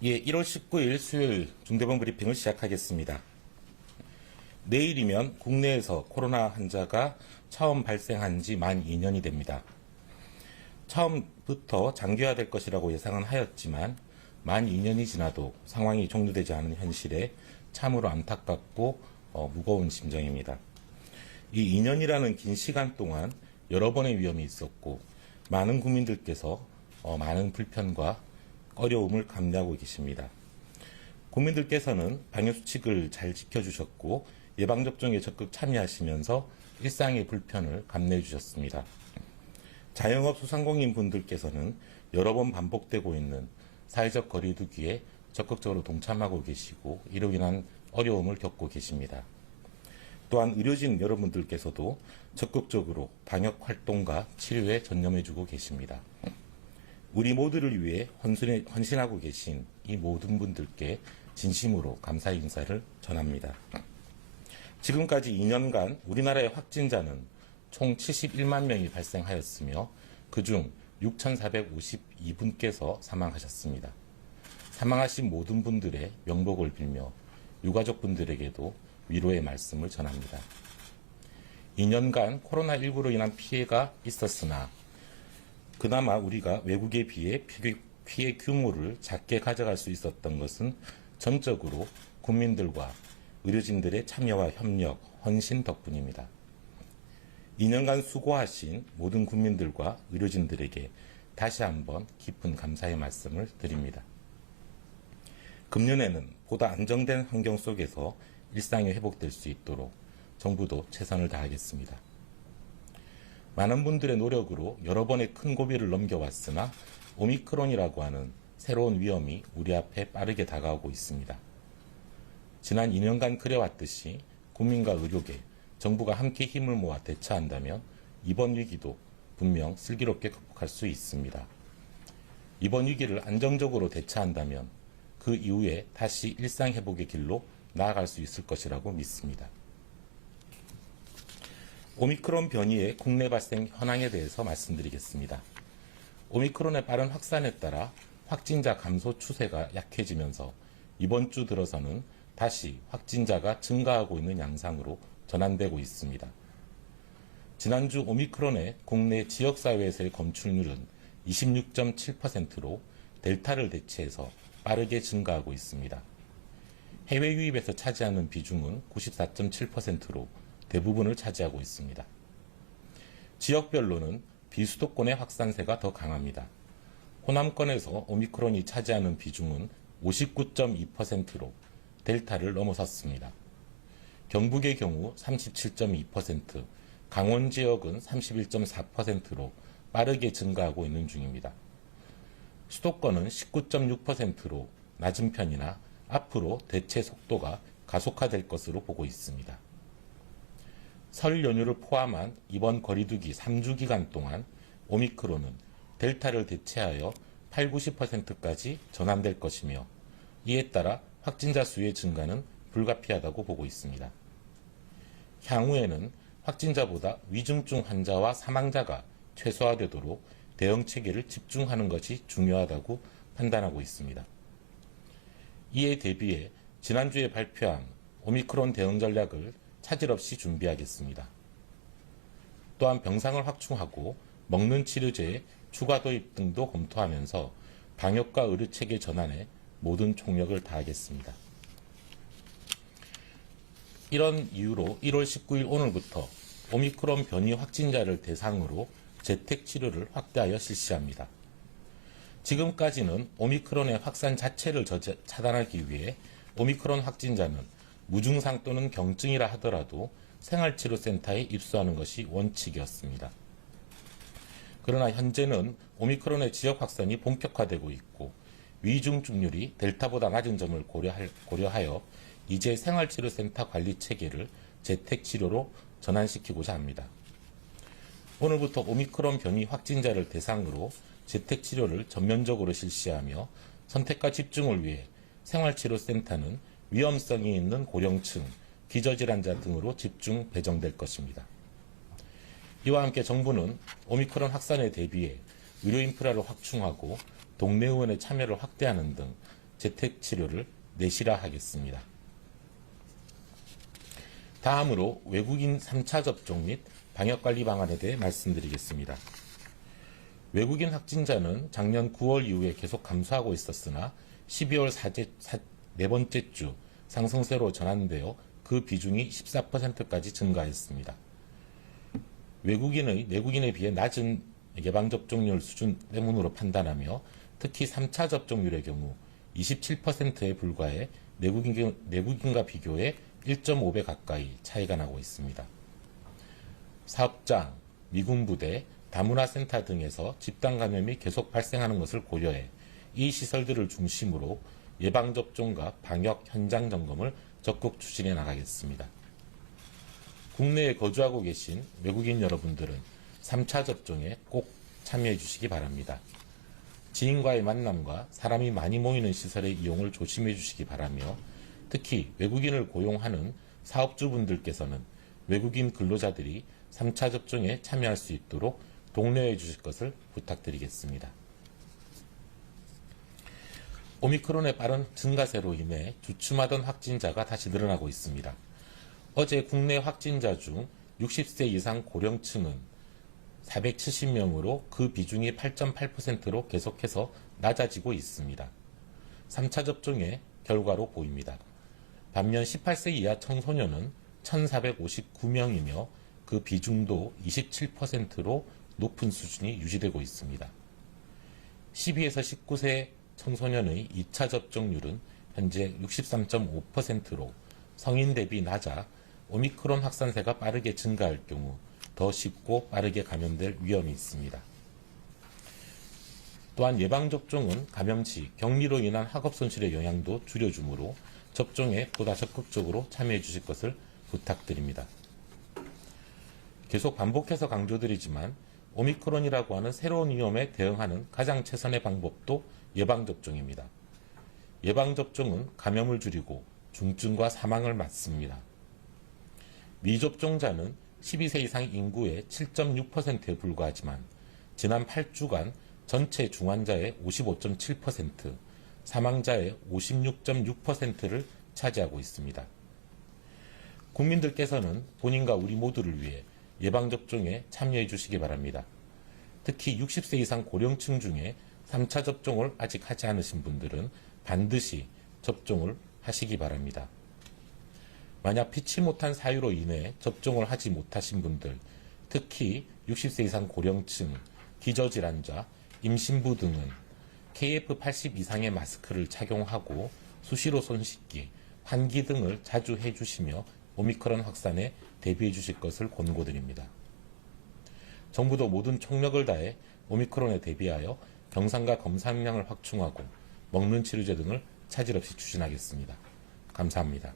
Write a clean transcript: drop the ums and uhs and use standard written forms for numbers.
예, 1월 19일 수요일 중대본 브리핑을 시작하겠습니다. 내일이면 국내에서 코로나 환자가 처음 발생한 지 만 2년이 됩니다. 처음부터 장기화될 것이라고 예상은 하였지만 만 2년이 지나도 상황이 종료되지 않은 현실에 참으로 안타깝고 무거운 심정입니다. 이 2년이라는 긴 시간 동안 여러 번의 위험이 있었고 많은 국민들께서 많은 불편과 어려움을 감내하고 계십니다. 국민들께서는 방역수칙을 잘 지켜주셨고 예방접종에 적극 참여하시면서 일상의 불편을 감내해 주셨습니다. 자영업 소상공인 분들께서는 여러 번 반복되고 있는 사회적 거리두기에 적극적으로 동참하고 계시고 이로 인한 어려움을 겪고 계십니다. 또한 의료진 여러분들께서도 적극적으로 방역 활동과 치료에 전념해 주고 계십니다. 우리 모두를 위해 헌신하고 계신 이 모든 분들께 진심으로 감사의 인사를 전합니다. 지금까지 2년간 우리나라의 확진자는 총 71만 명이 발생하였으며 그중 6,452분께서 사망하셨습니다. 사망하신 모든 분들의 명복을 빌며 유가족분들에게도 위로의 말씀을 전합니다. 2년간 코로나19로 인한 피해가 있었으나 그나마 우리가 외국에 비해 피해 규모를 작게 가져갈 수 있었던 것은 전적으로 국민들과 의료진들의 참여와 협력, 헌신 덕분입니다. 2년간 수고하신 모든 국민들과 의료진들에게 다시 한번 깊은 감사의 말씀을 드립니다. 금년에는 보다 안정된 환경 속에서 일상이 회복될 수 있도록 정부도 최선을 다하겠습니다. 많은 분들의 노력으로 여러 번의 큰 고비를 넘겨왔으나 오미크론이라고 하는 새로운 위험이 우리 앞에 빠르게 다가오고 있습니다. 지난 2년간 그래왔듯이 국민과 의료계, 정부가 함께 힘을 모아 대처한다면 이번 위기도 분명 슬기롭게 극복할 수 있습니다. 이번 위기를 안정적으로 대처한다면 그 이후에 다시 일상 회복의 길로 나아갈 수 있을 것이라고 믿습니다. 오미크론 변이의 국내 발생 현황에 대해서 말씀드리겠습니다. 오미크론의 빠른 확산에 따라 확진자 감소 추세가 약해지면서 이번 주 들어서는 다시 확진자가 증가하고 있는 양상으로 전환되고 있습니다. 지난주 오미크론의 국내 지역사회에서의 검출률은 26.7%로 델타를 대체해서 빠르게 증가하고 있습니다. 해외 유입에서 차지하는 비중은 94.7%로 대부분을 차지하고 있습니다. 지역별로는 비수도권의 확산세가 더 강합니다. 호남권에서 오미크론이 차지하는 비중은 59.2%로 델타를 넘어섰습니다. 경북의 경우 37.2%, 강원 지역은 31.4%로 빠르게 증가하고 있는 중입니다. 수도권은 19.6%로 낮은 편이나 앞으로 대체 속도가 가속화될 것으로 보고 있습니다. 설 연휴를 포함한 이번 거리두기 3주 기간 동안 오미크론은 델타를 대체하여 80~90%까지 전환될 것이며 이에 따라 확진자 수의 증가는 불가피하다고 보고 있습니다. 향후에는 확진자보다 위중증 환자와 사망자가 최소화되도록 대응 체계를 집중하는 것이 중요하다고 판단하고 있습니다. 이에 대비해 지난주에 발표한 오미크론 대응 전략을 차질 없이 준비하겠습니다. 또한 병상을 확충하고 먹는 치료제의 추가 도입 등도 검토하면서 방역과 의료체계 전환에 모든 총력을 다하겠습니다. 이런 이유로 1월 19일 오늘부터 오미크론 변이 확진자를 대상으로 재택치료를 확대하여 실시합니다. 지금까지는 오미크론의 확산 자체를 차단하기 위해 오미크론 확진자는 무증상 또는 경증이라 하더라도 생활치료센터에 입소하는 것이 원칙이었습니다. 그러나 현재는 오미크론의 지역 확산이 본격화되고 있고 위중증률이 델타보다 낮은 점을 고려하여 이제 생활치료센터 관리체계를 재택치료로 전환시키고자 합니다. 오늘부터 오미크론 변이 확진자를 대상으로 재택치료를 전면적으로 실시하며 선택과 집중을 위해 생활치료센터는 위험성이 있는 고령층, 기저질환자 등으로 집중 배정될 것입니다. 이와 함께 정부는 오미크론 확산에 대비해 의료 인프라를 확충하고 동네 의원의 참여를 확대하는 등 재택치료를 내실화하겠습니다. 다음으로 외국인 3차 접종 및 방역관리 방안에 대해 말씀드리겠습니다. 외국인 확진자는 작년 9월 이후에 계속 감소하고 있었으나 12월 네 번째 주 상승세로 전환되어 그 비중이 14%까지 증가했습니다. 내국인에 비해 낮은 예방접종률 수준 때문으로 판단하며 특히 3차 접종률의 경우 27%에 불과해 내국인과 비교해 1.5배 가까이 차이가 나고 있습니다. 사업장, 미군부대, 다문화센터 등에서 집단 감염이 계속 발생하는 것을 고려해 이 시설들을 중심으로 예방접종과 방역 현장 점검을 적극 추진해 나가겠습니다. 국내에 거주하고 계신 외국인 여러분들은 3차 접종에 꼭 참여해 주시기 바랍니다. 지인과의 만남과 사람이 많이 모이는 시설의 이용을 조심해 주시기 바라며 특히 외국인을 고용하는 사업주분들께서는 외국인 근로자들이 3차 접종에 참여할 수 있도록 독려해 주실 것을 부탁드리겠습니다. 오미크론의 빠른 증가세로 인해 주춤하던 확진자가 다시 늘어나고 있습니다. 어제 국내 확진자 중 60세 이상 고령층은 470명으로 그 비중이 8.8%로 계속해서 낮아지고 있습니다. 3차 접종의 결과로 보입니다. 반면 18세 이하 청소년은 1,459명이며 그 비중도 27%로 높은 수준이 유지되고 있습니다. 12에서 19세 청소년의 2차 접종률은 현재 63.5%로 성인 대비 낮아 오미크론 확산세가 빠르게 증가할 경우 더 쉽고 빠르게 감염될 위험이 있습니다. 또한 예방접종은 감염 시 격리로 인한 학업 손실의 영향도 줄여주므로 접종에 보다 적극적으로 참여해 주실 것을 부탁드립니다. 계속 반복해서 강조드리지만 오미크론이라고 하는 새로운 위험에 대응하는 가장 최선의 방법도 예방접종입니다. 예방접종은 감염을 줄이고 중증과 사망을 막습니다. 미접종자는 12세 이상 인구의 7.6%에 불과하지만 지난 8주간 전체 중환자의 55.7%, 사망자의 56.6%를 차지하고 있습니다. 국민들께서는 본인과 우리 모두를 위해 예방접종에 참여해 주시기 바랍니다. 특히 60세 이상 고령층 중에 3차 접종을 아직 하지 않으신 분들은 반드시 접종을 하시기 바랍니다. 만약 피치 못한 사유로 인해 접종을 하지 못하신 분들, 특히 60세 이상 고령층, 기저질환자, 임신부 등은 KF80 이상의 마스크를 착용하고 수시로 손 씻기, 환기 등을 자주 해주시며 오미크론 확산에 대비해 주실 것을 권고드립니다. 정부도 모든 총력을 다해 오미크론에 대비하여 병상과 검사량을 확충하고 먹는 치료제 등을 차질 없이 추진하겠습니다. 감사합니다.